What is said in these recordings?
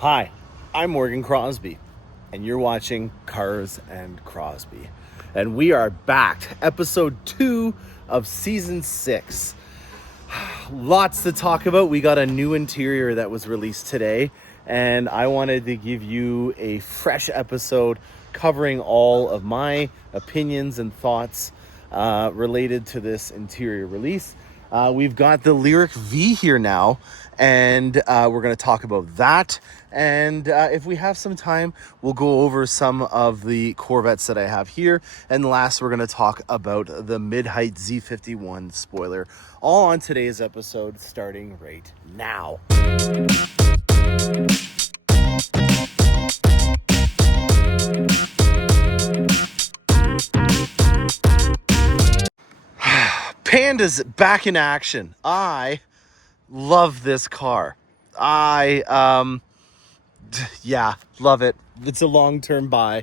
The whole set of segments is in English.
Hi, I'm Mcrosbie, and you're watching Cars and Crosby. And we are back, episode 2 of season 6. Lots to talk about. We got a new interior that was released today, and I wanted to give you a fresh episode covering all of my opinions and thoughts related to this interior release. We've got the Lyriq V here now, and we're going to talk about that. And if we have some time, we'll go over some of the Corvettes that I have here. And last, we're going to talk about the mid-height Z51 spoiler, all on today's episode, starting right now. Panda's back in action. I love this car. Yeah, love it. It's a long-term buy.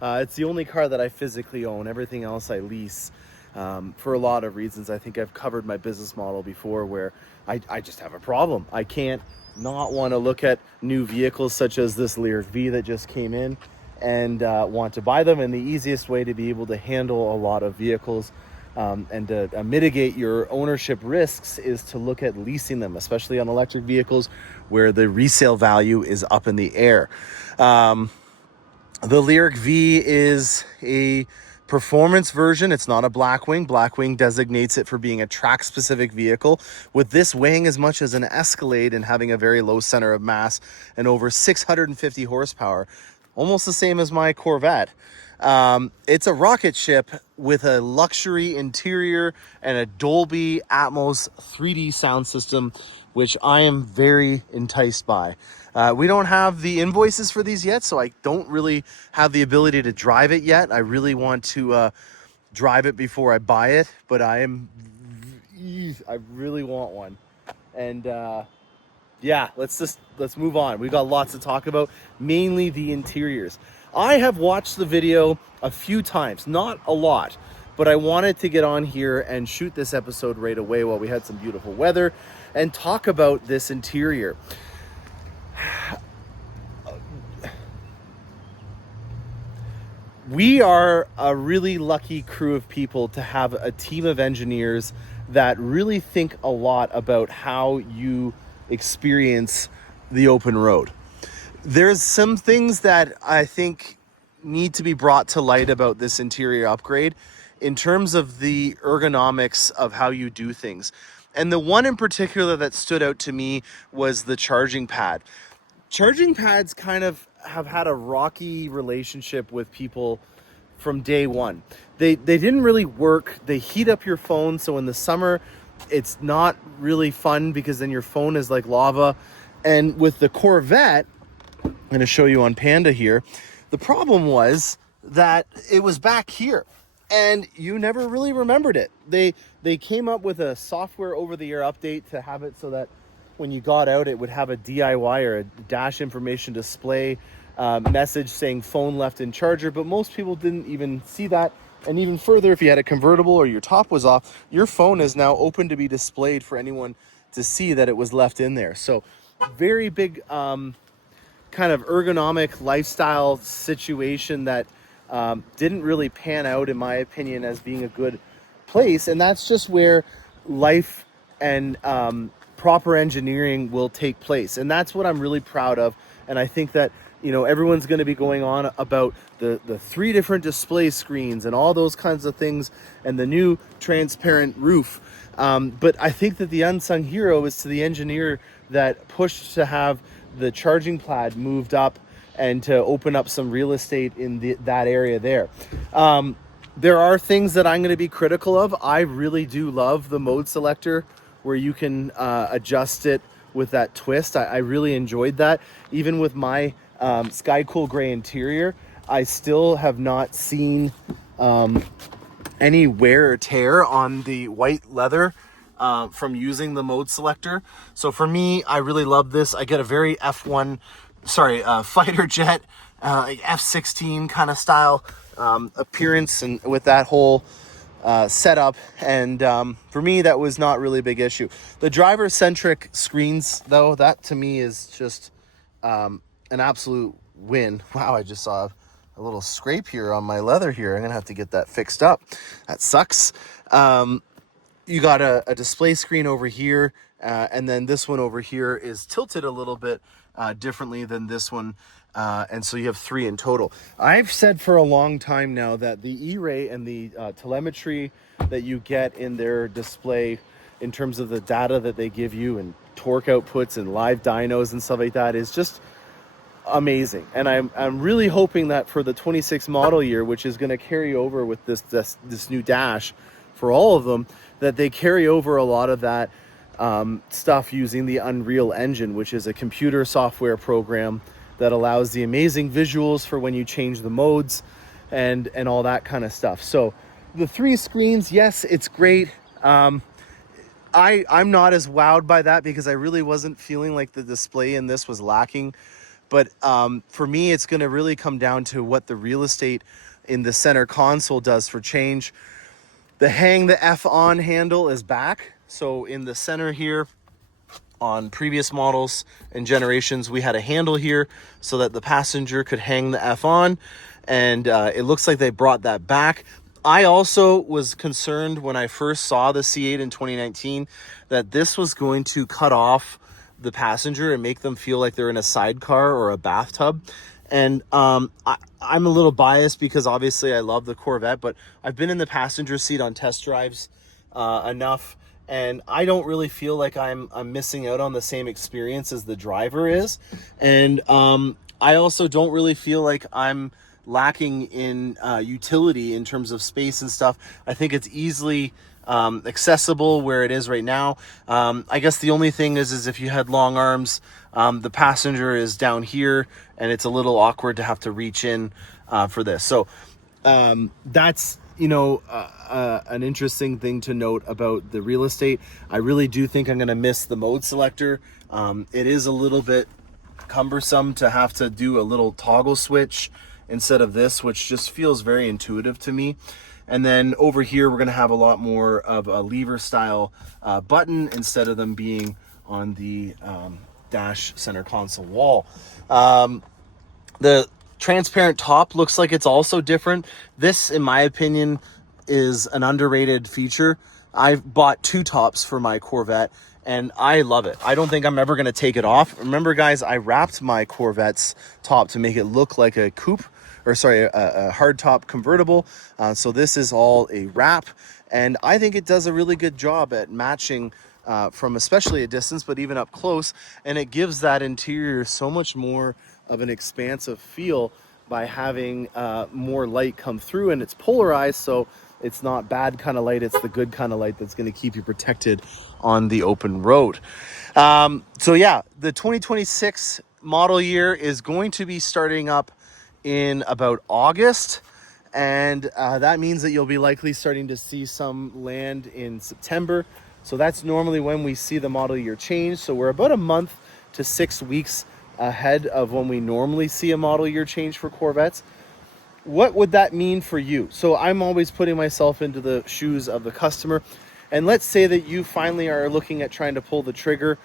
It's the only car that I physically own. Everything else I lease for a lot of reasons. I think I've covered my business model before where I just have a problem. I can't not want to look at new vehicles such as this Lyriq V that just came in and want to buy them. And the easiest way to be able to handle a lot of vehicles and to mitigate your ownership risks is to look at leasing them, especially on electric vehicles where the resale value is up in the air. The Lyriq V is a performance version. It's not a Blackwing. Blackwing designates it for being a track-specific vehicle, with this weighing as much as an Escalade and having a very low center of mass and over 650 horsepower, almost the same as my Corvette. It's a rocket ship with a luxury interior and a Dolby Atmos 3D sound system, which I am very enticed by. We don't have the invoices for these yet, so I don't really have the ability to drive it yet. I really want to drive it before I buy it, but I really want one. And yeah, let's move on. We've got lots to talk about, mainly the interiors. I have watched the video a few times, not a lot, but I wanted to get on here and shoot this episode right away while we had some beautiful weather and talk about this interior. We are a really lucky crew of people to have a team of engineers that really think a lot about how you experience the open road. There's some things that I think need to be brought to light about this interior upgrade in terms of the ergonomics of how you do things. And the one in particular that stood out to me was the charging pad. Charging pads kind of have had a rocky relationship with people from day one. They didn't really work. They heat up your phone, so in the summer it's not really fun because then your phone is like lava. And with the Corvette, I'm going to show you on Panda here, the problem was that it was back here and you never really remembered it. They came up with a software over-the-air update to have it so that when you got out, it would have a DIY or a dash information display message saying phone left in charger, but most people didn't even see that. And even further, if you had a convertible or your top was off, your phone is now open to be displayed for anyone to see that it was left in there. So very big kind of ergonomic lifestyle situation that didn't really pan out, in my opinion, as being a good place. And that's just where life and proper engineering will take place. And that's what I'm really proud of. And I think that, everyone's going to be going on about the 3 different display screens and all those kinds of things and the new transparent roof. But I think that the unsung hero is to the engineer that pushed to have the charging pad moved up and to open up some real estate in that area there. There are things that I'm going to be critical of. I really do love the mode selector where you can adjust it with that twist. I really enjoyed that. Even with my Sky Cool Gray interior, I still have not seen any wear or tear on the white leather from using the mode selector. So for me, I really love this. I get a very fighter jet, F-16 kind of style appearance, and with that whole setup. And for me, that was not really a big issue. The driver-centric screens, though, that to me is just an absolute win. Wow, I just saw a little scrape here on my leather here. I'm gonna have to get that fixed up. That sucks. You got a display screen over here, and then this one over here is tilted a little bit differently than this one, and so you have 3 in total. I've said for a long time now that the E-Ray and the telemetry that you get in their display in terms of the data that they give you and torque outputs and live dynos and stuff like that is just amazing. And I'm really hoping that for the 26 model year, which is going to carry over with this new dash for all of them, that they carry over a lot of that stuff using the Unreal Engine, which is a computer software program that allows the amazing visuals for when you change the modes and all that kind of stuff. So the 3 screens, yes, it's great. I'm not as wowed by that because I really wasn't feeling like the display in this was lacking. But for me, it's going to really come down to what the real estate in the center console does for change. The hang the F on handle is back. So in the center here, on previous models and generations, we had a handle here so that the passenger could hang the F on. And it looks like they brought that back. I also was concerned when I first saw the C8 in 2019 that this was going to cut off the passenger and make them feel like they're in a sidecar or a bathtub. And I'm a little biased because obviously I love the Corvette, but I've been in the passenger seat on test drives enough, and I don't really feel like I'm missing out on the same experience as the driver is. And I also don't really feel like I'm lacking in utility in terms of space and stuff. I think it's easily accessible where it is right now. I guess the only thing is if you had long arms, the passenger is down here and it's a little awkward to have to reach in for this. So that's, you know, an interesting thing to note about the real estate. I really do think I'm going to miss the mode selector. It is a little bit cumbersome to have to do a little toggle switch instead of this, which just feels very intuitive to me. And then over here, we're going to have a lot more of a lever style button instead of them being on the dash center console wall. The transparent top looks like it's also different. This, in my opinion, is an underrated feature. I've bought 2 tops for my Corvette and I love it. I don't think I'm ever going to take it off. Remember, guys, I wrapped my Corvette's top to make it look like a coupe, or sorry, a hardtop convertible. So this is all a wrap, and I think it does a really good job at matching from especially a distance, but even up close, and it gives that interior so much more of an expansive feel by having more light come through, and it's polarized, so it's not bad kind of light, it's the good kind of light that's going to keep you protected on the open road. So yeah, the 2026 model year is going to be starting up in about August, and that means that you'll be likely starting to see some land in September. So that's normally when we see the model year change. So we're about a month to 6 weeks ahead of when we normally see a model year change for Corvettes. What would that mean for you? So I'm always putting myself into the shoes of the customer, and let's say that you finally are looking at trying to pull the trigger.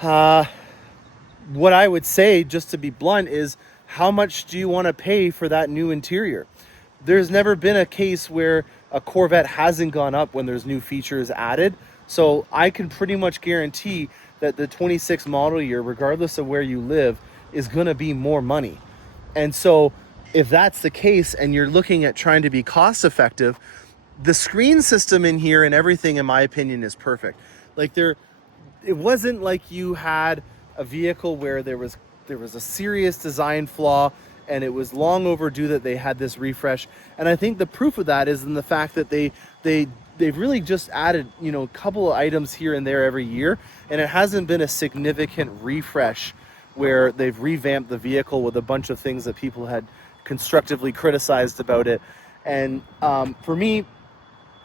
What I would say, just to be blunt, is how much do you want to pay for that new interior? There's never been a case where a Corvette hasn't gone up when there's new features added. So I can pretty much guarantee that the 26 model year, regardless of where you live, is going to be more money. And so if that's the case and you're looking at trying to be cost effective, the screen system in here and everything, in my opinion, is perfect. Like it wasn't like you had a vehicle where there was a serious design flaw and it was long overdue that they had this refresh. And I think the proof of that is in the fact that they've really just added, you know, a couple of items here and there every year, and it hasn't been a significant refresh where they've revamped the vehicle with a bunch of things that people had constructively criticized about it. And for me,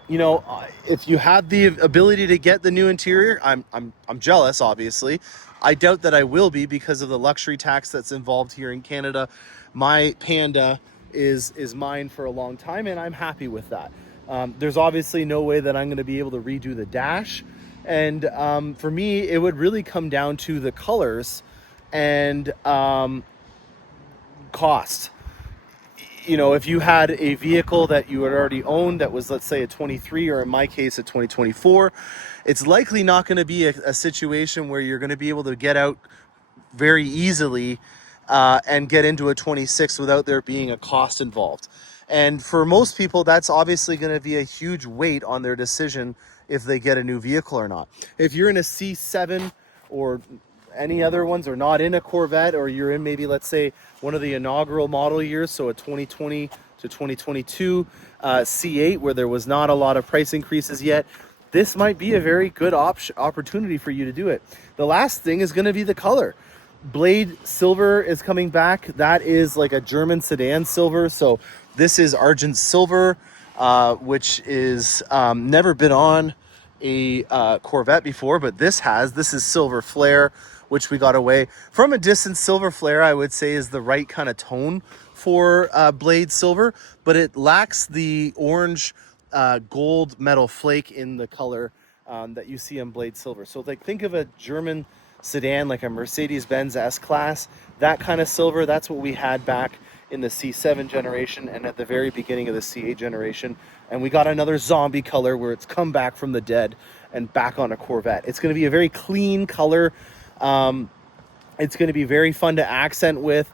you know, if you have the ability to get the new interior, I'm jealous, obviously. I doubt that I will be because of the luxury tax that's involved here in Canada. My Panda is mine for a long time, and I'm happy with that. There's obviously no way that I'm going to be able to redo the dash. And for me, it would really come down to the colors and cost. You know, if you had a vehicle that you had already owned that was, let's say, a 23, or in my case a 2024, it's likely not going to be a situation where you're going to be able to get out very easily and get into a 26 without there being a cost involved. And for most people, that's obviously going to be a huge weight on their decision if they get a new vehicle or not. If you're in a C7 or any other ones, or not in a Corvette, or you're in maybe, let's say, one of the inaugural model years, so a 2020 to 2022 C8, where there was not a lot of price increases yet, this might be a very good opportunity for you to do it. The last thing is going to be the color. Blade silver is coming back. That is like a German sedan silver. So this is Argent Silver, which is never been on a Corvette before, but this is Silver Flare, which we got away. From a distance, Silver Flare, I would say, is the right kind of tone for Blade Silver, but it lacks the orange gold metal flake in the color that you see on Blade Silver. So like, think of a German sedan like a Mercedes-Benz S-Class, that kind of silver. That's what we had back in the C7 generation and at the very beginning of the C8 generation. And we got another zombie color where it's come back from the dead and back on a Corvette. It's going to be a very clean color. It's going to be very fun to accent with.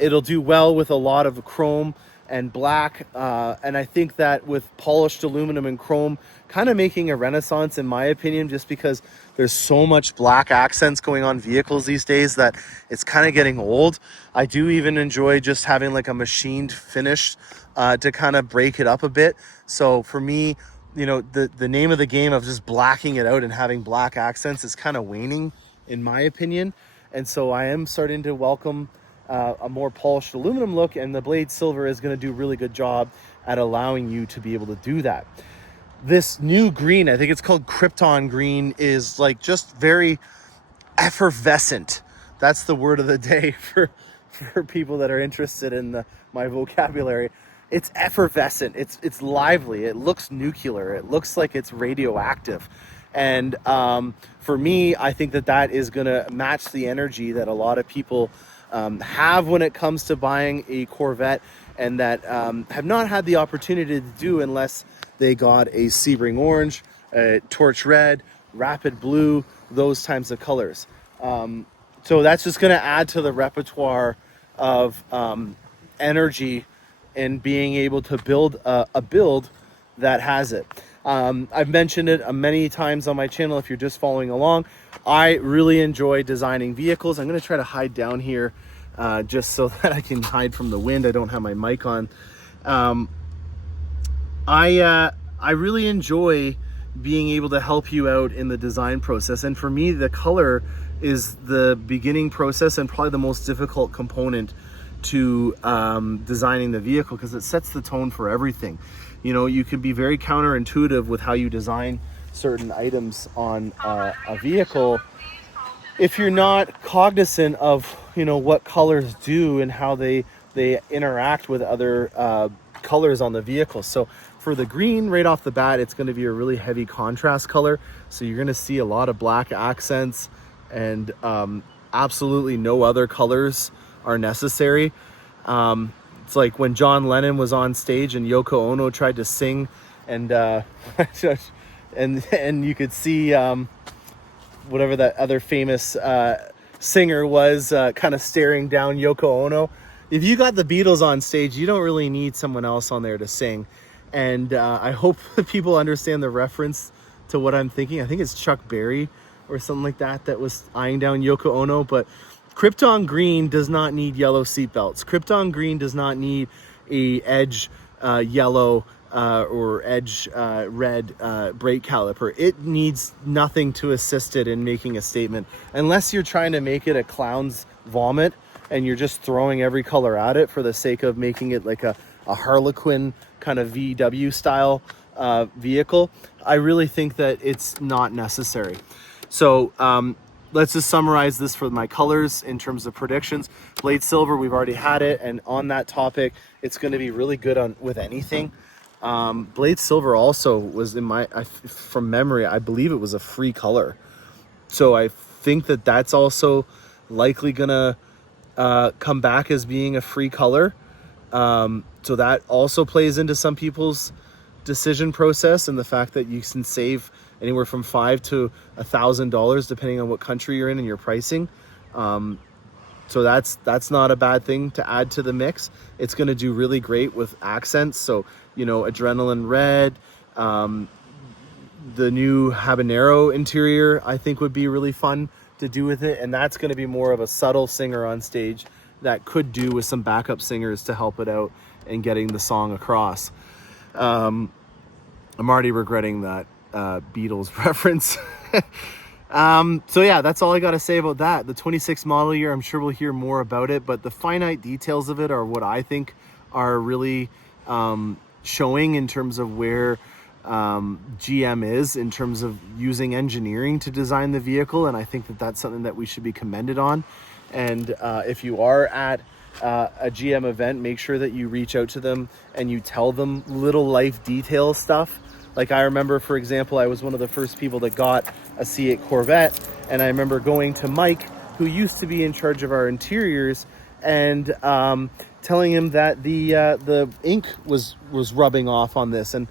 It'll do well with a lot of chrome and black. And I think that with polished aluminum and chrome, kind of making a renaissance, in my opinion, just because there's so much black accents going on vehicles these days that it's kind of getting old. I do even enjoy just having like a machined finish to kind of break it up a bit. So for me, you know, the name of the game of just blacking it out and having black accents is kind of waning, in my opinion. And so I am starting to welcome a more polished aluminum look, and the Blade Silver is going to do a really good job at allowing you to be able to do that. This new green, I think it's called Krypton green, is like just very effervescent. That's the word of the day for people that are interested in my vocabulary. It's effervescent. It's lively. It looks nuclear. It looks like it's radioactive. And for me, I think that is going to match the energy that a lot of people have when it comes to buying a Corvette, and that have not had the opportunity to do unless they got a Sebring orange, torch red, rapid blue, those types of colors. So that's just going to add to the repertoire of energy and being able to build a build that has it. I've mentioned it many times on my channel. If you're just following along, I really enjoy designing vehicles. I'm going to try to hide down here just so that I can hide from the wind. I don't have my mic on. I really enjoy being able to help you out in the design process. And for me, the color is the beginning process and probably the most difficult component to designing the vehicle, because it sets the tone for everything. You know, you can be very counterintuitive with how you design certain items on a vehicle if you're not cognizant of, you know, what colors do and how they interact with other colors on the vehicle. So for the green, right off the bat, it's going to be a really heavy contrast color. So you're going to see a lot of black accents, and absolutely no other colors are necessary. It's like when John Lennon was on stage and Yoko Ono tried to sing, and and you could see whatever that other famous singer was kind of staring down Yoko Ono. If you got the Beatles on stage, you don't really need someone else on there to sing. And I hope people understand the reference to what I'm thinking. I think it's Chuck Berry or something like that was eyeing down Yoko Ono. But Krypton green does not need yellow seatbelts. Krypton green does not need a edge yellow or edge red brake caliper. It needs nothing to assist it in making a statement, unless you're trying to make it a clown's vomit and you're just throwing every color at it for the sake of making it like a Harlequin kind of VW style vehicle. I really think that it's not necessary. So let's just summarize this for my colors in terms of predictions. Blade Silver, we've already had it, and on that topic, it's going to be really good with anything. Blade Silver also was from memory, I believe it was a free color. So I think that that's also likely gonna come back as being a free color. So that also plays into some people's decision process, and the fact that you can save anywhere from $500 to $1,000 depending on what country you're in and your pricing. So that's not a bad thing to add to the mix. It's going to do really great with accents. So, you know, Adrenaline Red, the new Habanero interior, I think would be really fun to do with it. And that's going to be more of a subtle singer on stage that could do with some backup singers to help it out and getting the song across. I'm already regretting that Beatles reference. So yeah, that's all I got to say about that. The 26 model year, I'm sure we'll hear more about it, but the finite details of it are what I think are really showing in terms of where GM is in terms of using engineering to design the vehicle. And I think that that's something that we should be commended on. And if you are at a GM event, make sure that you reach out to them and you tell them little life detail stuff. Like I remember, for example, I was one of the first people that got a C8 Corvette, and I remember going to Mike, who used to be in charge of our interiors, and telling him that the ink was rubbing off on this, and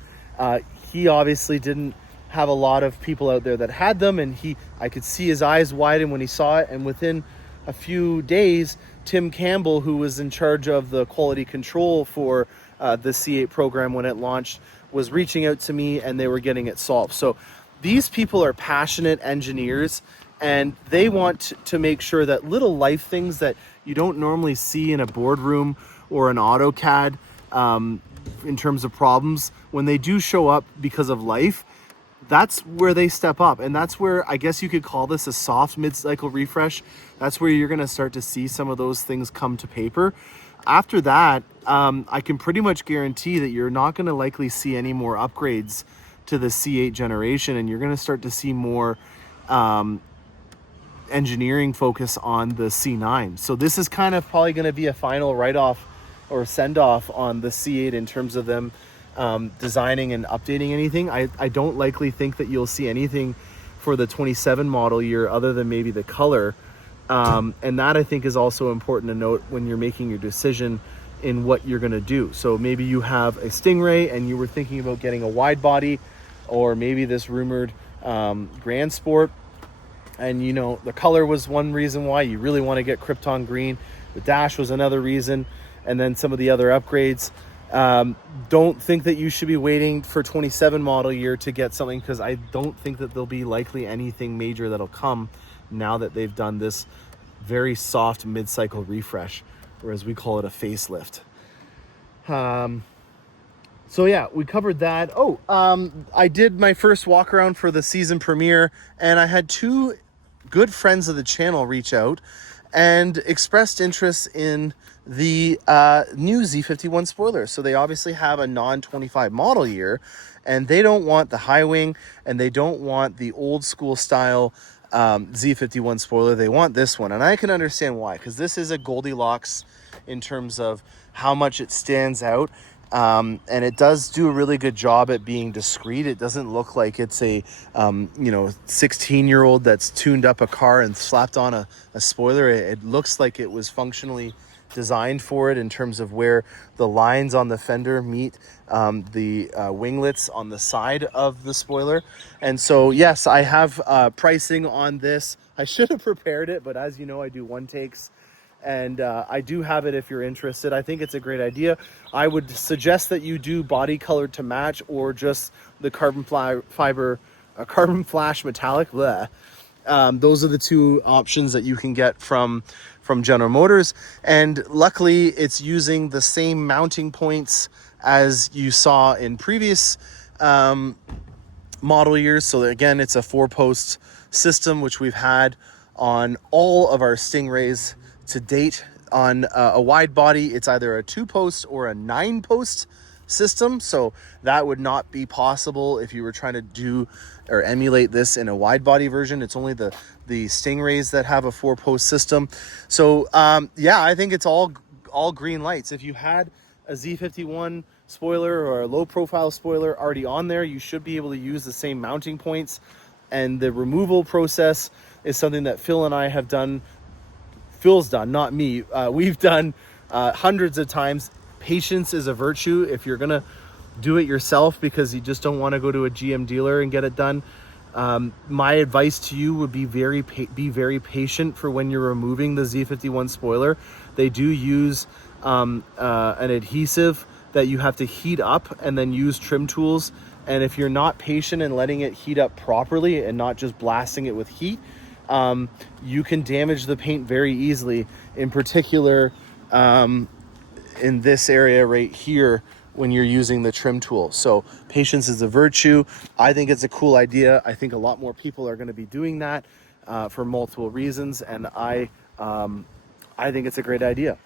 he obviously didn't have a lot of people out there that had them, and I could see his eyes widen when he saw it, and within a few days, Tim Campbell, who was in charge of the quality control for the C8 program when it launched, was reaching out to me, and they were getting it solved. So these people are passionate engineers, and they want to make sure that little life things that you don't normally see in a boardroom or an AutoCAD in terms of problems, when they do show up because of life, that's where they step up. And that's where I guess you could call this a soft mid-cycle refresh. That's where you're going to start to see some of those things come to paper. After that, I can pretty much guarantee that you're not going to likely see any more upgrades to the C8 generation, and you're going to start to see more engineering focus on the C9. So this is kind of probably going to be a final write-off or send-off on the C8 in terms of them designing and updating anything. I don't likely think that you'll see anything for the 27 model year other than maybe the color. And that I think is also important to note when you're making your decision in what you're going to do. So maybe you have a Stingray and you were thinking about getting a wide body, or maybe this rumored Grand Sport, and you know the color was one reason why you really want to get Krypton green. The dash was another reason, and then some of the other upgrades. Don't think that you should be waiting for 27 model year to get something, because I don't think that there'll be likely anything major that'll come now that they've done this very soft mid-cycle refresh, or as we call it, a facelift. So yeah, we covered that. I did my first walk around for the season premiere, and I had two good friends of the channel reach out and expressed interest in the new Z51 spoiler. So they obviously have a non-25 model year, and they don't want the high wing, and they don't want the old school style Z51 spoiler. They want this one, and I can understand why, because this is a Goldilocks in terms of how much it stands out, and it does do a really good job at being discreet. It doesn't look like it's a 16-year-old that's tuned up a car and slapped on a spoiler. It looks like it was functionally designed for it in terms of where the lines on the fender meet the winglets on the side of the spoiler. And so yes, I have pricing on this. I should have prepared it, but as you know, I do one takes, and I do have it if you're interested. I think it's a great idea. I would suggest that you do body color to match, or just the carbon flash metallic. Those are the two options that you can get from General Motors, and luckily it's using the same mounting points as you saw in previous model years. So again, it's a 4-post system, which we've had on all of our Stingrays to date. On a wide body, it's either a 2-post or a 9-post system, so that would not be possible if you were trying to do or emulate this in a wide body version. It's only the Stingrays that have a 4-post system. So yeah, I think it's all green lights. If you had a Z51 spoiler or a low profile spoiler already on there, you should be able to use the same mounting points, and the removal process is something that Phil and I have done Phil's done, not me. We've done hundreds of times. Patience is a virtue. If you're gonna do it yourself because you just don't want to go to a GM dealer and get it done, my advice to you would be very patient for when you're removing the Z51 spoiler. They do use an adhesive that you have to heat up and then use trim tools. And if you're not patient and letting it heat up properly and not just blasting it with heat, you can damage the paint very easily. In particular, in this area right here, when you're using the trim tool. So patience is a virtue. I think it's a cool idea. I think a lot more people are going to be doing that for multiple reasons, and I think it's a great idea.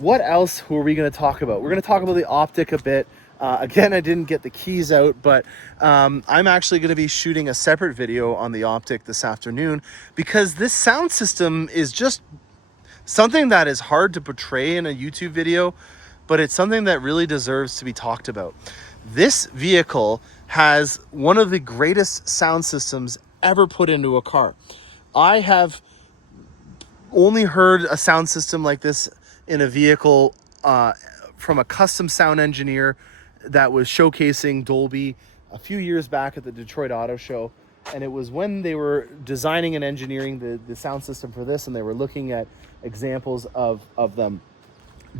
What else were we going to talk about? We're going to talk about the Optic a bit. Again, I didn't get the keys out, but I'm actually going to be shooting a separate video on the Optic this afternoon, because this sound system is just something that is hard to portray in a YouTube video, but it's something that really deserves to be talked about. This vehicle has one of the greatest sound systems ever put into a car. I have only heard a sound system like this in a vehicle from a custom sound engineer that was showcasing Dolby a few years back at the Detroit Auto Show. And it was when they were designing and engineering the sound system for this, and they were looking at examples of them.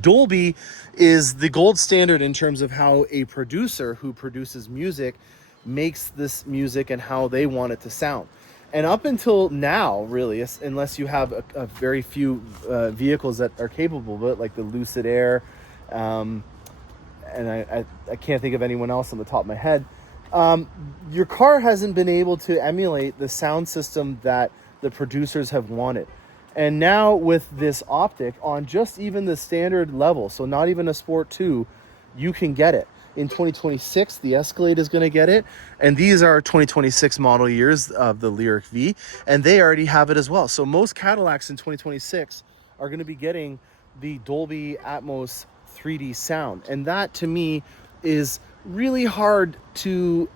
Dolby is the gold standard in terms of how a producer who produces music makes this music and how they want it to sound. And up until now, really, unless you have a very few vehicles that are capable of it, like the Lucid Air, and I can't think of anyone else on the top of my head, your car hasn't been able to emulate the sound system that the producers have wanted. And now with this Optic on just even the standard level, so not even a Sport 2, you can get it. In 2026, the Escalade is going to get it. And these are 2026 model years of the Lyriq V, and they already have it as well. So most Cadillacs in 2026 are going to be getting the Dolby Atmos 3D sound. And that, to me, is really hard to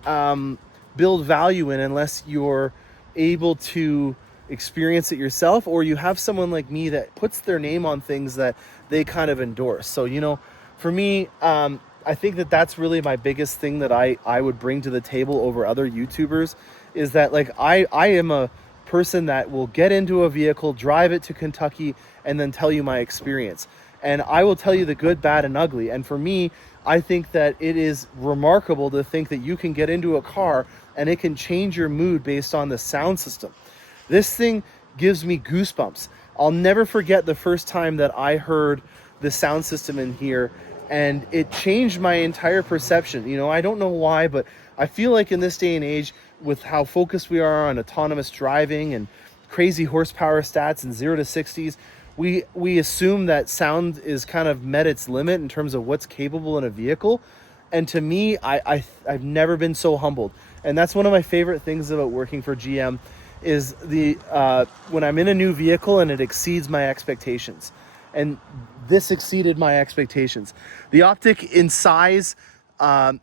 build value in unless you're able to experience it yourself, or you have someone like me that puts their name on things that they kind of endorse. So, you know, for me, I think that that's really my biggest thing that I would bring to the table over other YouTubers, is that, like, I am a person that will get into a vehicle, drive it to Kentucky, and then tell you my experience. And I will tell you the good, bad, and ugly. And for me, I think that it is remarkable to think that you can get into a car and it can change your mood based on the sound system. This thing gives me goosebumps. I'll never forget the first time that I heard the sound system in here, and it changed my entire perception. You know, I don't know why, but I feel like in this day and age, with how focused we are on autonomous driving and crazy horsepower stats and 0 to 60s, we assume that sound is kind of met its limit in terms of what's capable in a vehicle. And to me, I've never been so humbled. And that's one of my favorite things about working for GM, is when I'm in a new vehicle and it exceeds my expectations. And this exceeded my expectations. The Optic in size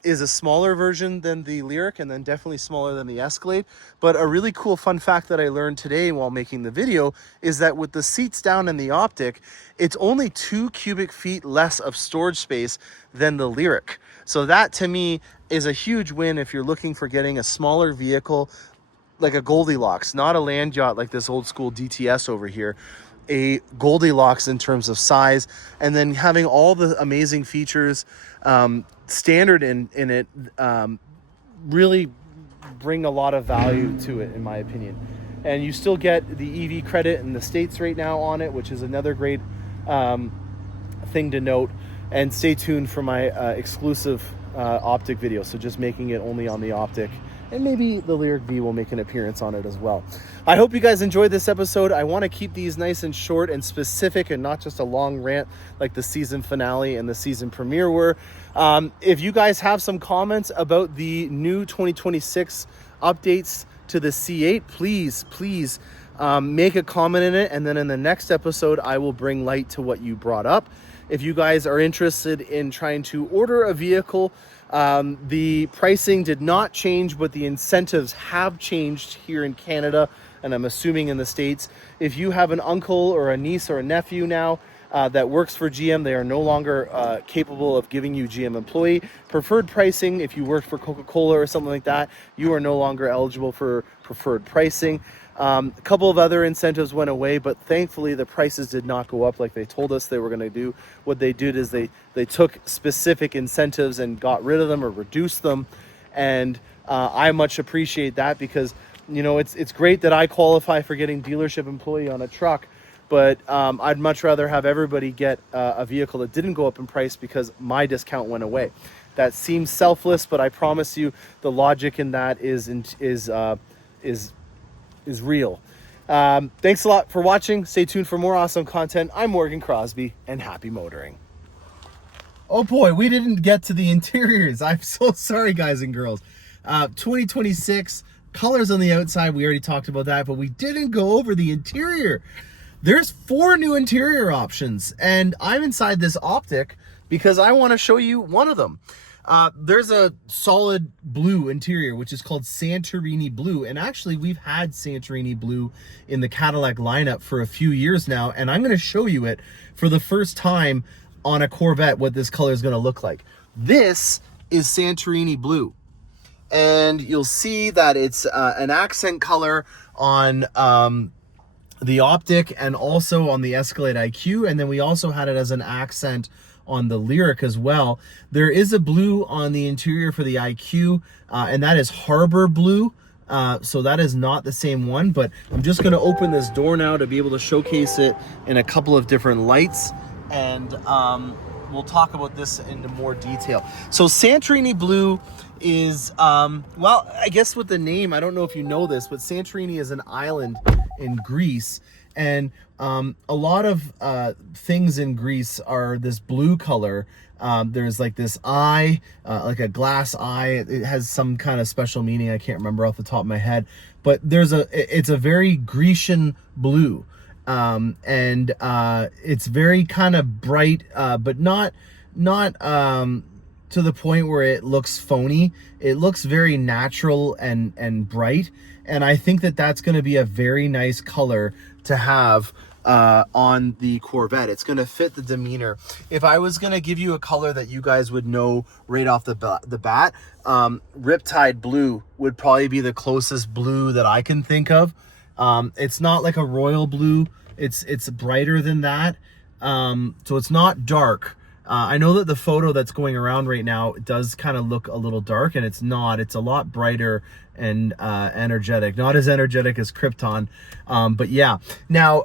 is a smaller version than the Lyriq, and then definitely smaller than the Escalade. But a really cool fun fact that I learned today while making the video is that with the seats down in the Optic, it's only 2 cubic feet less of storage space than the Lyriq. So that, to me, is a huge win if you're looking for getting a smaller vehicle, like a Goldilocks, not a land yacht like this old school DTS over here. A Goldilocks in terms of size, and then having all the amazing features standard in it really bring a lot of value to it, in my opinion. And you still get the EV credit in the States right now on it, which is another great thing to note. And stay tuned for my exclusive Optic video, so just making it only on the Optic. And maybe the Lyriq V will make an appearance on it as well. I hope you guys enjoyed this episode. I want to keep these nice and short and specific, and not just a long rant like the season finale and the season premiere were. If you guys have some comments about the new 2026 updates to the C8, please make a comment in it. And then in the next episode, I will bring light to what you brought up. If you guys are interested in trying to order a vehicle, the pricing did not change, but the incentives have changed here in Canada and I'm assuming in the States, if you have an uncle or a niece or a nephew now that works for GM, they are no longer capable of giving you GM employee preferred pricing. If you work for Coca-Cola or something like that, you are no longer eligible for preferred pricing. A couple of other incentives went away, but thankfully the prices did not go up like they told us they were going to do. What they did is they took specific incentives and got rid of them or reduced them. And I much appreciate that, because, you know, it's great that I qualify for getting dealership employee on a truck, but I'd much rather have everybody get a vehicle that didn't go up in price because my discount went away. That seems selfless, but I promise you the logic in that is real. Thanks a lot for watching. Stay tuned for more awesome content. I'm Morgan Crosby, and happy motoring. Oh boy, we didn't get to the interiors. I'm so sorry, guys and girls. 2026 colors on the outside, we already talked about that, but we didn't go over the interior. There's 4 new interior options, and I'm inside this Optic because I want to show you one of them. There's a solid blue interior, which is called Santorini Blue. And actually, we've had Santorini Blue in the Cadillac lineup for a few years now. And I'm going to show you it for the first time on a Corvette, what this color is going to look like. This is Santorini Blue. And you'll see that it's an accent color on the Optic and also on the Escalade IQ. And then we also had it as an accent on the Lyriq as well. There is a blue on the interior for the IQ, and that is Harbor Blue. So that is not the same one, but I'm just going to open this door now to be able to showcase it in a couple of different lights, and we'll talk about this into more detail. So Santorini Blue is, well, I guess with the name, I don't know if you know this, but Santorini is an island in Greece. And a lot of things in Greece are this blue color. There's like this eye, like a glass eye. It has some kind of special meaning. I can't remember off the top of my head. But it's a very Grecian blue. And it's very kind of bright, but not to the point where it looks phony. It looks very natural and bright. And I think that that's going to be a very nice color to have on the Corvette. It's going to fit the demeanor. If I was going to give you a color that you guys would know right off the bat, Riptide Blue would probably be the closest blue that I can think of. It's not like a royal blue. It's brighter than that. So it's not dark. I know that the photo that's going around right now, it does kind of look a little dark, and it's not. It's a lot brighter and energetic. Not as energetic as Krypton, but yeah. Now,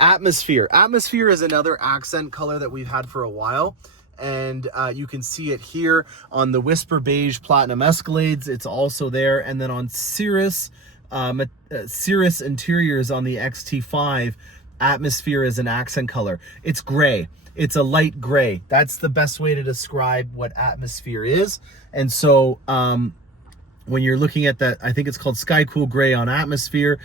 Atmosphere. Atmosphere is another accent color that we've had for a while, and you can see it here on the Whisper Beige Platinum Escalades. It's also there, and then on Cirrus interiors on the XT5, Atmosphere is an accent color. It's gray. It's a light gray. That's the best way to describe what Atmosphere is. And so when you're looking at that, I think it's called Sky Cool Gray on Atmosphere,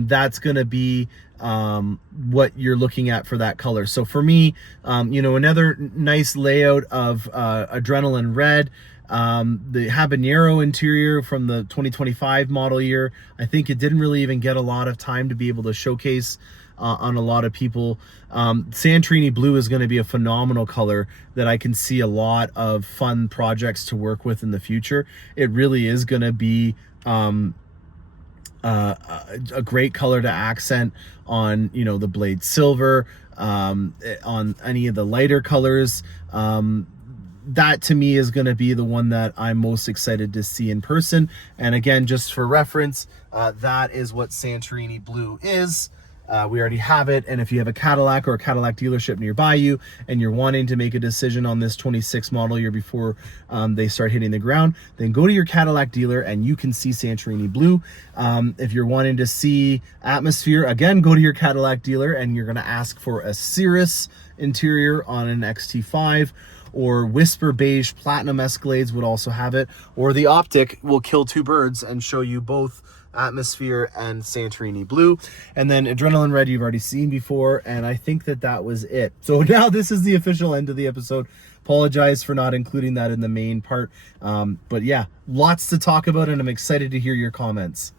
that's going to be what you're looking at for that color. So for me, you know, another nice layout of Adrenaline Red, the Habanero interior from the 2025 model year. I think it didn't really even get a lot of time to be able to showcase on a lot of people. Santorini Blue is going to be a phenomenal color that I can see a lot of fun projects to work with in the future. It really is going to be a great color to accent on, you know, the Blade Silver, on any of the lighter colors. That to me is going to be the one that I'm most excited to see in person. And again, just for reference, that is what Santorini Blue is. We already have it, and if you have a Cadillac or a Cadillac dealership nearby you and you're wanting to make a decision on this 26 model year before they start hitting the ground, then go to your Cadillac dealer and you can see Santorini Blue. If you're wanting to see Atmosphere, again, go to your Cadillac dealer and you're going to ask for a Cirrus interior on an XT5, or Whisper Beige Platinum Escalades would also have it, or the Optic will kill two birds and show you both Atmosphere and Santorini Blue. And then Adrenaline Red you've already seen before, and I think that was it. So now this is the official end of the episode. Apologize for not including that in the main part, but yeah, lots to talk about, and I'm excited to hear your comments.